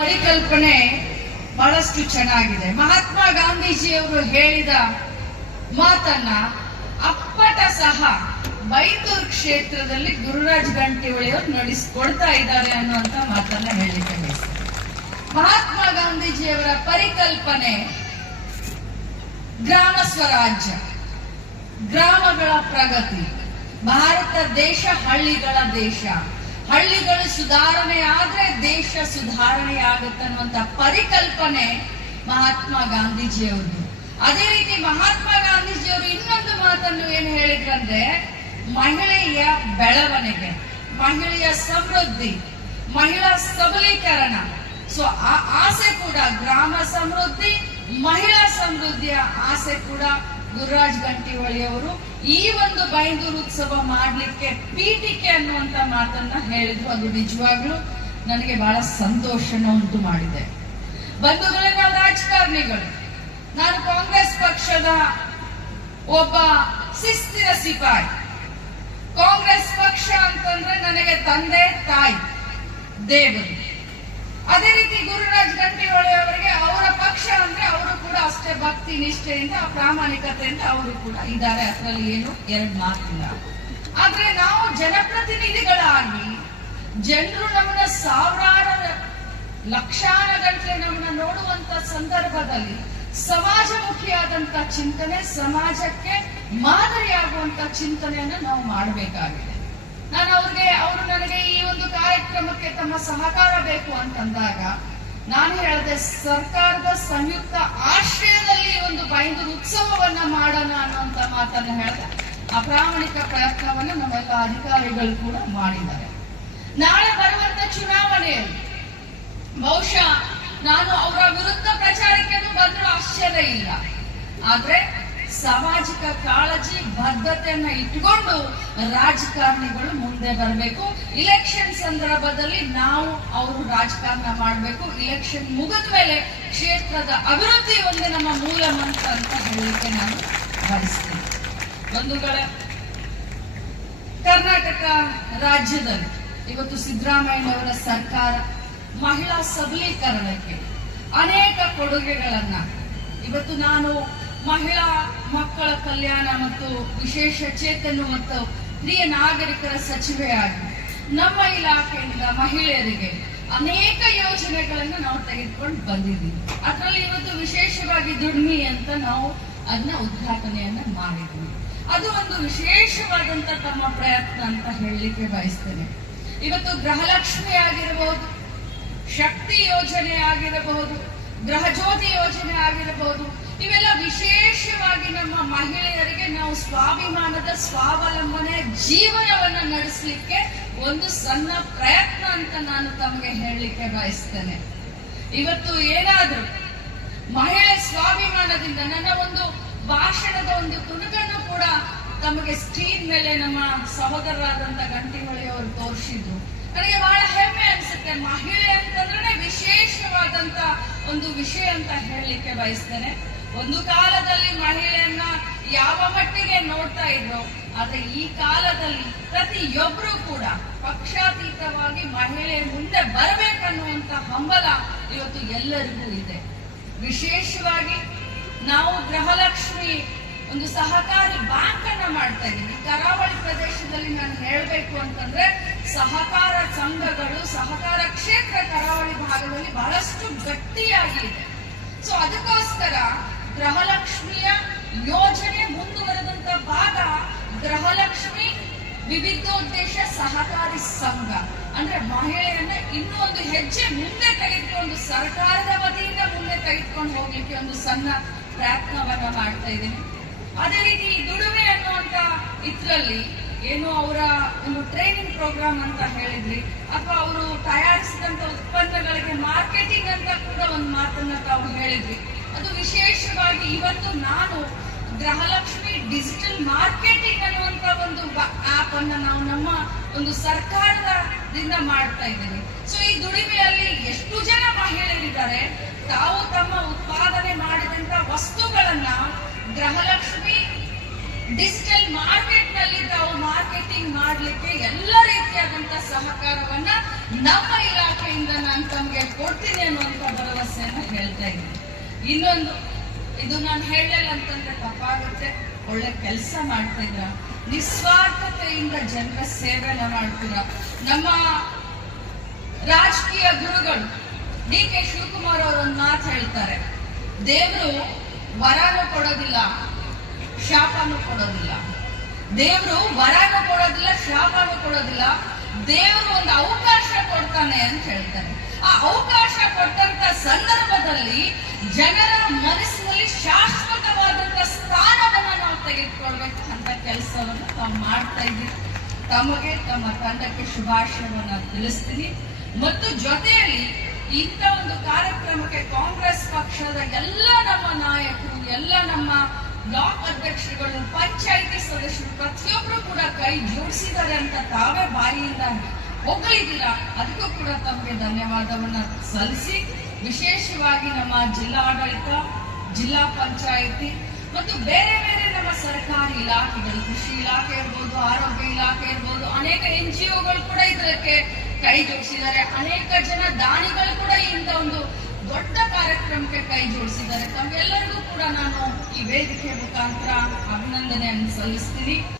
ಪರಿಕಲ್ಪನೆ ಬಹಳಷ್ಟು ಚೆನ್ನಾಗಿದೆ. ಮಹಾತ್ಮ ಗಾಂಧೀಜಿಯವರು ಹೇಳಿದ ಮಾತನ್ನ ಅಪ್ಪಟ ಸಹ ಬೈಂದೂರು ಕ್ಷೇತ್ರದಲ್ಲಿ ಗುರುರಾಜ್ ಗಂಟಿಹೊಳಿಯವರು ನಡೆಸಿಕೊಡ್ತಾ ಇದ್ದಾರೆ ಅನ್ನುವಂತ ಮಾತನ್ನ ಹೇಳಲಿಕ್ಕೆ ಬಯಸ್ತಾರೆ. ಮಹಾತ್ಮ ಗಾಂಧೀಜಿಯವರ ಪರಿಕಲ್ಪನೆ ಗ್ರಾಮ ಸ್ವರಾಜ್ಯ, ಗ್ರಾಮಗಳ ಪ್ರಗತಿ. ಭಾರತ ದೇಶ ಹಳ್ಳಿಗಳ ದೇಶ, ಹಳ್ಳಿಗಳು ಸುಧಾರಣೆ ಆದ್ರೆ ದೇಶ ಸುಧಾರಣೆ ಆಗುತ್ತೆ ಅನ್ನುವಂತ ಪರಿಕಲ್ಪನೆ ಮಹಾತ್ಮ ಗಾಂಧೀಜಿಯವ್ರದ್ದು. ಅದೇ ರೀತಿ ಮಹಾತ್ಮ ಗಾಂಧೀಜಿಯವರು ಇನ್ನೊಂದು ಮಾತನ್ನು ಏನು ಹೇಳಿದ್ರಂದ್ರೆ, ಮಹಿಳೆಯ ಬೆಳವಣಿಗೆ, ಮಹಿಳೆಯ ಸಮೃದ್ಧಿ, ಮಹಿಳಾ ಸಬಲೀಕರಣ. ಸೊ ಆ ಆಸೆ ಕೂಡ ಗ್ರಾಮ ಸಮೃದ್ಧಿ, ಮಹಿಳಾ ಸಮೃದ್ಧಿಯ ಆಸೆ ಕೂಡ ಗುರುರಾಜ್ ಗಂಟಿಹೊಳಿಯವರು ಈ ಒಂದು ಬೈಂದೂರು ಉತ್ಸವ ಮಾಡ್ಲಿಕ್ಕೆ ಪೀಠಿಕೆ ಅನ್ನುವಂತ ಮಾತನ್ನ ಹೇಳಿದ್ರು. ಅದು ನಿಜವಾಗ್ಲೂ ನನಗೆ ಬಹಳ ಸಂತೋಷನ ಉಂಟು ಮಾಡಿದೆ. ಬಂಧುಗಳೇ, ನಾವು ರಾಜಕಾರಣಿಗಳು. ನಾನು ಕಾಂಗ್ರೆಸ್ ಪಕ್ಷದ ಒಬ್ಬ ಶಿಸ್ತಿನ ಸಿಪಾಯಿ. ಕಾಂಗ್ರೆಸ್ ಪಕ್ಷ ಅಂತಂದ್ರೆ ನನಗೆ ತಂದೆ ತಾಯಿ ದೇವರು. ಅದೇ ರೀತಿ ಗುರುರಾಜ್ ಗಂಟಿಹೊಳಿ ಅವರಿಗೆ ಅವರ ಪಕ್ಷ ಅಂದ್ರೆ ಅವರು ಕೂಡ ಅಷ್ಟೇ ಭಕ್ತಿ ನಿಷ್ಠೆಯಿಂದ ಪ್ರಾಮಾಣಿಕತೆಯಿಂದ ಅವರು ಕೂಡ ಇದ್ದಾರೆ. ಅದರಲ್ಲಿ ಏನು ಎರಡು ಮಾತಿಲ್ಲ. ಆದ್ರೆ ನಾವು ಜನಪ್ರತಿನಿಧಿಗಳಾಗಿ ಜನರು ನಮ್ಮನ್ನ ಸಾವಿರಾರು ಲಕ್ಷಾನ ಗಂಟೆ ನಮ್ಮನ್ನ ನೋಡುವಂತ ಸಂದರ್ಭದಲ್ಲಿ ಸಮಾಜಮುಖಿಯಾದಂತ ಚಿಂತನೆ, ಸಮಾಜಕ್ಕೆ ಮಾದರಿಯಾಗುವಂತ ಚಿಂತನೆಯನ್ನು ನಾವು ಮಾಡಬೇಕಾಗಿದೆ. ನಾನು ಅವರು ನನಗೆ ಈ ಒಂದು ಕಾರ್ಯಕ್ರಮಕ್ಕೆ ತಮ್ಮ ಸಹಕಾರ ಬೇಕು ಅಂತಂದಾಗ ನಾನು ಹೇಳಿದೆ, ಸರ್ಕಾರದ ಸಂಯುಕ್ತ ಆಶ್ರಯದಲ್ಲಿ ಒಂದು ಬೈಂದೂರು ಉತ್ಸವವನ್ನ ಮಾಡೋಣ ಅನ್ನುವಂತ ಮಾತನ್ನ ಹೇಳಿದೆ. ಆ ಪ್ರಾಮಾಣಿಕ ಪ್ರಯತ್ನವನ್ನು ನಮ್ಮೆಲ್ಲ ಅಧಿಕಾರಿಗಳು ಕೂಡ ಮಾಡಿದ್ದಾರೆ. ನಾಳೆ ಬರುವಂತ ಚುನಾವಣೆಯಲ್ಲಿ ಬಹುಶಃ ನಾನು ಅವರ ವಿರುದ್ಧ ಪ್ರಚಾರಕ್ಕೆ ಬಂದರೂ ಆಶ್ಚರ್ಯ ಇಲ್ಲ. ಆದ್ರೆ ಸಾಮಾಜಿಕ ಕಾಳಜಿ, ಬದ್ಧತೆಯನ್ನ ಇಟ್ಟುಕೊಂಡು ರಾಜಕಾರಣಿಗಳು ಮುಂದೆ ಬರಬೇಕು. ಇಲೆಕ್ಷನ್ ಸಂದರ್ಭದಲ್ಲಿ ನಾವು ಅವರು ರಾಜಕಾರಣ ಮಾಡಬೇಕು. ಇಲೆಕ್ಷನ್ ಮುಗಿದ ಮೇಲೆ ಕ್ಷೇತ್ರದ ಅಭಿವೃದ್ಧಿ ಒಂದೇ ನಮ್ಮ ಮೂಲ ಮಂತ್ರ ಅಂತ ಹೇಳಲಿಕ್ಕೆ ನಾನು ಬಯಸ್ತೀನಿ. ಬಂಧುಗಳೇ, ಕರ್ನಾಟಕ ರಾಜ್ಯದಲ್ಲಿ ಇವತ್ತು ಸಿದ್ದರಾಮಯ್ಯನವರ ಸರ್ಕಾರ ಮಹಿಳಾ ಸಬಲೀಕರಣಕ್ಕೆ ಅನೇಕ ಕೊಡುಗೆಗಳನ್ನ ಇವತ್ತು ನಾನು ಮಹಿಳಾ ಮಕ್ಕಳ ಕಲ್ಯಾಣ ಮತ್ತು ವಿಶೇಷ ಚೇತನ ಮತ್ತು ಹಿರಿಯ ನಾಗರಿಕರ ಸಚಿವೆಯಾಗಿ ನಮ್ಮ ಇಲಾಖೆಯಿಂದ ಮಹಿಳೆಯರಿಗೆ ಅನೇಕ ಯೋಜನೆಗಳನ್ನು ನಾವು ತೆಗೆದುಕೊಂಡು ಬಂದಿದ್ದೀವಿ. ಅದರಲ್ಲಿ ಇವತ್ತು ವಿಶೇಷವಾಗಿ ದುಡ್ಮಿ ಅಂತ ನಾವು ಅದನ್ನ ಉದ್ಘಾಟನೆಯನ್ನ ಮಾಡಿದ್ವಿ. ಅದು ಒಂದು ವಿಶೇಷವಾದಂತ ತಮ್ಮ ಪ್ರಯತ್ನ ಅಂತ ಹೇಳಲಿಕ್ಕೆ ಬಯಸ್ತೇನೆ. ಇವತ್ತು ಗೃಹಲಕ್ಷ್ಮಿ ಆಗಿರಬಹುದು, ಶಕ್ತಿ ಯೋಜನೆ ಆಗಿರಬಹುದು, ಗೃಹ ಜ್ಯೋತಿ ಯೋಜನೆ ಆಗಿರಬಹುದು, ಇವೆಲ್ಲ ವಿಶೇಷವಾಗಿ ನಮ್ಮ ಮಹಿಳೆಯರಿಗೆ ನಾವು ಸ್ವಾಭಿಮಾನದ ಸ್ವಾವಲಂಬನೆ ಜೀವನವನ್ನ ನಡೆಸಲಿಕ್ಕೆ ಒಂದು ಸಣ್ಣ ಪ್ರಯತ್ನ ಅಂತ ನಾನು ತಮಗೆ ಹೇಳಲಿಕ್ಕೆ ಬಯಸ್ತೇನೆ. ಇವತ್ತು ಏನಾದ್ರೂ ಮಹಿಳೆ ಸ್ವಾಭಿಮಾನದಿಂದ ನನ್ನ ಒಂದು ಭಾಷಣದ ಒಂದು ತುಣುಕನ್ನು ಕೂಡ ತಮಗೆ ಸ್ಕ್ರೀನ್ ಮೇಲೆ ನಮ್ಮ ಸಹೋದರರಾದಂತ ಗಂಟಿಹೊಳಿ ಅವರು ತೋರಿಸಿದ್ರು. ನನಗೆ ಬಹಳ ಹೆಮ್ಮೆ ಅನ್ಸುತ್ತೆ. ಮಹಿಳೆ ಅಂತಂದ್ರೆ ವಿಶೇಷವಾದಂತ ಒಂದು ವಿಷಯ ಅಂತ ಹೇಳಲಿಕ್ಕೆ ಬಯಸ್ತೇನೆ. ಒಂದು ಕಾಲದಲ್ಲಿ ಮಹಿಳೆಯನ್ನ ಯಾವ ಮಟ್ಟಿಗೆ ನೋಡ್ತಾ ಇದ್ರು, ಆದ್ರೆ ಈ ಕಾಲದಲ್ಲಿ ಪ್ರತಿಯೊಬ್ಬರು ಕೂಡ ಪಕ್ಷಾತೀತವಾಗಿ ಮಹಿಳೆ ಮುಂದೆ ಬರಬೇಕನ್ನುವಂತ ಹಂಬಲ ಇವತ್ತು ಎಲ್ಲರಿಗೂ ಇದೆ. ವಿಶೇಷವಾಗಿ ನಾವು ಗೃಹಲಕ್ಷ್ಮಿ ಒಂದು ಸಹಕಾರಿ ಬ್ಯಾಂಕ್ ಅನ್ನ ಮಾಡ್ತಾ ಇದ್ದೀವಿ. ಕರಾವಳಿ ಪ್ರದೇಶದಲ್ಲಿ ನಾನು ಹೇಳಬೇಕು ಅಂತಂದ್ರೆ ಸಹಕಾರ ಸಂಘಗಳು, ಸಹಕಾರ ಕ್ಷೇತ್ರ ಕರಾವಳಿ ಭಾಗದಲ್ಲಿ ಬಹಳಷ್ಟು ಗಟ್ಟಿಯಾಗಿದೆ. ಸೊ ಅದಕ್ಕೋಸ್ಕರ ಗೃಹಲಕ್ಷ್ಮಿಯ ಯೋಜನೆ ಮುಂದುವರೆದಂತ ಭಾಗ ಗೃಹಲಕ್ಷ್ಮಿ ವಿವಿಧೋದ್ದೇಶ ಸಹಕಾರಿ ಸಂಘ. ಅಂದ್ರೆ ಮಹಿಳೆಯನ್ನ ಇನ್ನೂ ಒಂದು ಹೆಜ್ಜೆ ಮುಂದೆ ತೆಗೆದುಕೊಂಡು ಸರ್ಕಾರದ ವತಿಯಿಂದ ಮುಂದೆ ತೆಗೆದುಕೊಂಡು ಹೋಗ್ಲಿಕ್ಕೆ ಒಂದು ಸಣ್ಣ ಪ್ರಯತ್ನವನ್ನ ಮಾಡ್ತಾ ಇದ್ದೀನಿ. ಅದೇ ರೀತಿ ದುಡಿಮೆ ಅನ್ನುವಂತ ಇದ್ರಲ್ಲಿ ಏನು ಅವರ ಒಂದು ಟ್ರೈನಿಂಗ್ ಪ್ರೋಗ್ರಾಮ್ ಅಂತ ಹೇಳಿದ್ರಿ, ಅಥವಾ ಅವರು ತಯಾರಿಸಿದಂತ ಉತ್ಪನ್ನಗಳಿಗೆ ಮಾರ್ಕೆಟಿಂಗ್ ಅಂತ ಕೂಡ ಒಂದು ಮಾತನ್ನ ತಾವು ಹೇಳಿದ್ರಿ. ಅದು ವಿಶೇಷವಾಗಿ ಇವತ್ತು ನಾನು ಗೃಹಲಕ್ಷ್ಮಿ ಡಿಜಿಟಲ್ ಮಾರ್ಕೆಟಿಂಗ್ ಅನ್ನುವಂತ ಒಂದು ಆಪ್ ಅನ್ನ ನಾವು ನಮ್ಮ ಒಂದು ಸರ್ಕಾರದಿಂದ ಮಾಡ್ತಾ ಇದ್ದೀವಿ. ಸೊ ಈ ದುಡಿಮೆಯಲ್ಲಿ ಎಷ್ಟು ಜನ ಮಹಿಳೆಯರಿದ್ದಾರೆ, ತಾವು ತಮ್ಮ ಉತ್ಪಾದನೆ ಮಾಡಿದಂತ ವಸ್ತುಗಳನ್ನ ಗೃಹಲಕ್ಷ್ಮಿ ಡಿಜಿಟಲ್ ಮಾರ್ಕೆಟ್ ನಲ್ಲಿ ತಾವು ಮಾರ್ಕೆಟಿಂಗ್ ಮಾಡ್ಲಿಕ್ಕೆ ಎಲ್ಲ ರೀತಿಯಾದಂತ ಸಹಕಾರವನ್ನ ನಮ್ಮ ಇಲಾಖೆಯಿಂದ ನಾನು ತಮಗೆ ಕೊಡ್ತೀನಿ ಅನ್ನುವಂತ ಭರವಸೆಯನ್ನ ಹೇಳ್ತಾ ಇದ್ದೀನಿ. ಇನ್ನೊಂದು, ಇದು ನಾನು ಹೇಳಲಿಲ್ಲ ಅಂತಂದ್ರೆ ತಪ್ಪಾಗುತ್ತೆ, ಒಳ್ಳೆ ಕೆಲಸ ಮಾಡ್ತಾ ಇದ್ರ, ನಿಸ್ವಾರ್ಥತೆಯಿಂದ ಜನರ ಸೇವೆನ ಮಾಡ್ತೀರ. ನಮ್ಮ ರಾಜಕೀಯ ಗುರುಗಳು DK ಶಿವಕುಮಾರ್ ಅವರು ಒಂದು ಮಾತು ಹೇಳ್ತಾರೆ, ದೇವರು ವರನು ಕೊಡೋದಿಲ್ಲ, ಶಾಪನು ಕೊಡೋದಿಲ್ಲ. ದೇವರು ವರನು ಕೊಡೋದಿಲ್ಲ, ಶಾಪನು ಕೊಡೋದಿಲ್ಲ. ದೇವರು ಒಂದು ಅವಕಾಶ ಕೊಡ್ತಾನೆ ಅಂತ ಹೇಳ್ತಾರೆ. ಆ ಅವಕಾಶ ಕೊಟ್ಟಂತ ಸಂದರ್ಭದಲ್ಲಿ ಜನರ ಮನಸ್ಸಿನಲ್ಲಿ ಶಾಶ್ವತವಾದಂತ ಸ್ಥಾನವನ್ನ ನಾವು ತೆಗೆದುಕೊಳ್ಬೇಕು ಅಂತ ಕೆಲಸವನ್ನು ತಾವು ಮಾಡ್ತಾ ಇದ್ದೀವಿ. ತಮಗೆ, ತಮ್ಮ ತಂಡಕ್ಕೆ ಶುಭಾಶಯವನ್ನ ತಿಳಿಸ್ತೀನಿ. ಮತ್ತು ಜೊತೆಯಲ್ಲಿ ಇಂಥ ಒಂದು ಕಾರ್ಯಕ್ರಮಕ್ಕೆ ಕಾಂಗ್ರೆಸ್ ಪಕ್ಷದ ಎಲ್ಲ ನಮ್ಮ ನಾಯಕರು, ಎಲ್ಲ ನಮ್ಮ ಬ್ಲಾಕ್ ಅಧ್ಯಕ್ಷರುಗಳು, ಪಂಚಾಯಿತಿ ಸದಸ್ಯರು ಪ್ರತಿಯೊಬ್ಬರು ಕೂಡ ಕೈ ಜೋಡಿಸಿದ್ದಾರೆ ಅಂತ ತಾವೇ ಬಾಯಿಯಿಂದ ಹೊಗಳಿದ್ದೀರಾ. ಅದಕ್ಕೂ ಕೂಡ ತಮಗೆ ಧನ್ಯವಾದವನ್ನ ಸಲ್ಲಿಸಿ, ವಿಶೇಷವಾಗಿ ನಮ್ಮ ಜಿಲ್ಲಾಡಳಿತ, ಜಿಲ್ಲಾ ಪಂಚಾಯಿತಿ ಮತ್ತು ಬೇರೆ ಬೇರೆ ನಮ್ಮ ಸರ್ಕಾರಿ ಇಲಾಖೆಗಳು, ಕೃಷಿ ಇಲಾಖೆ ಇರ್ಬೋದು, ಆರೋಗ್ಯ ಇಲಾಖೆ ಇರ್ಬೋದು, ಅನೇಕ NGOಗಳು ಕೂಡ ಇದಕ್ಕೆ ಕೈ ಜೋಡಿಸಿದ್ದಾರೆ. ಅನೇಕ ಜನ ದಾನಿಗಳು ಕೂಡ ಇಂಥ ಒಂದು ದೊಡ್ಡ ಕಾರ್ಯಕ್ರಮಕ್ಕೆ ಕೈ ಜೋಡಿಸಿದ್ದಾರೆ. ತಮ್ಗೆಲ್ಲರಿಗೂ ಕೂಡ ನಾನು ಈ ವೇದಿಕೆ ಮುಖಾಂತರ ಅಭಿನಂದನೆಯನ್ನು ಸಲ್ಲಿಸ್ತೀನಿ.